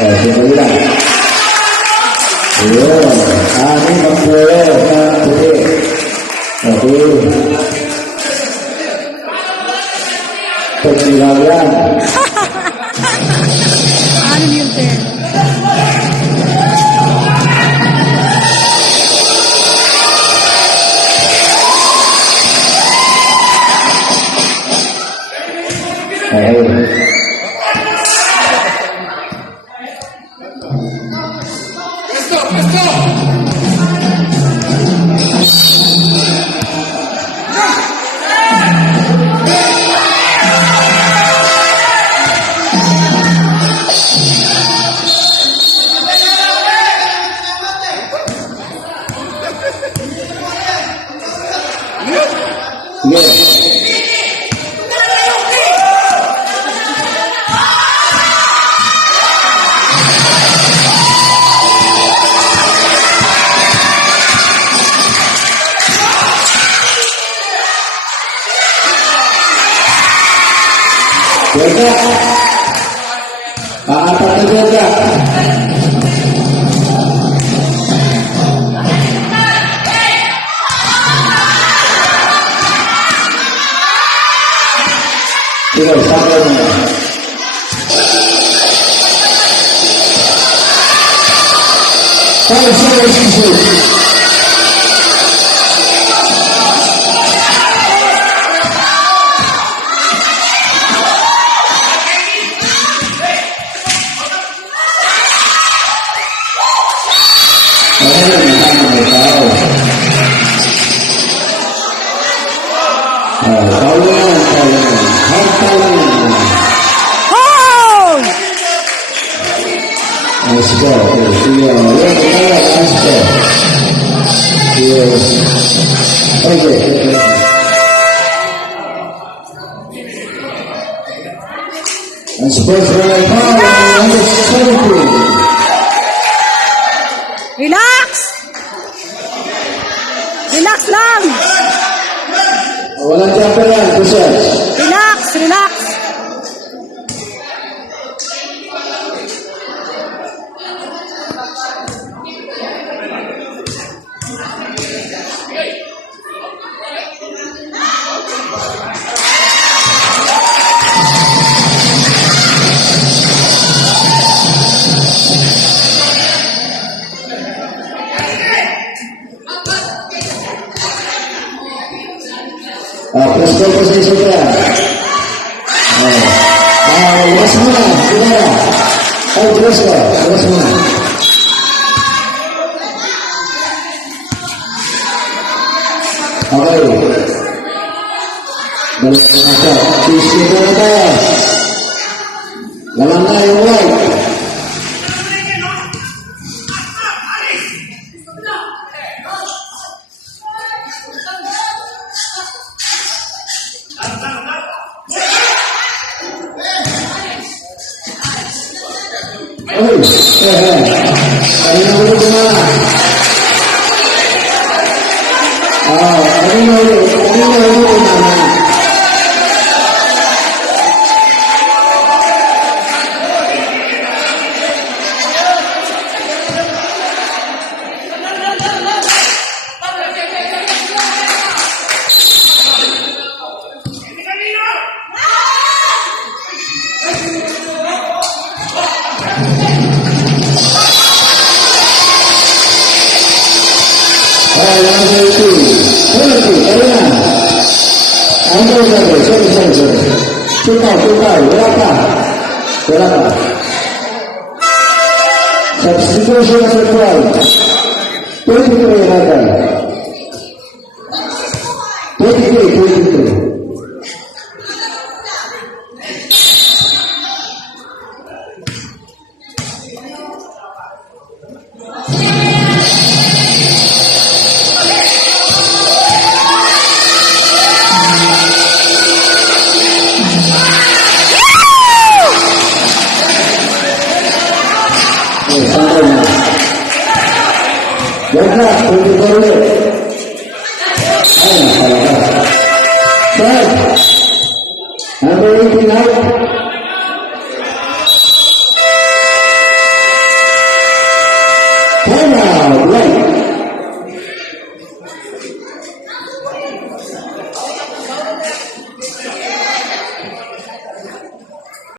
Sandali lang. Ayun. Aning mag-player na puti. Okay. Pagsilaw yan. Ano yung ten? Okay. Jaga. Paapat na jaga. Sige, sampai na. Sampai. Let's go. Okay. And sports right now, number 17. Relax! Relax lang! Walang jumper yan, Kusel. Relax, relax! Press di sudah. Jelas mana? Gimana? Jelas kok? Jelas mana? Oke. Balik ke masa. Sisi berapa? Dalam line right. Ini dulu kemana? Ini dulu kemana? Berapa? Substitution sexual. Itu yang ada. Itu. Jaga, tunggu dulu. Ayo, salah. Ambil ini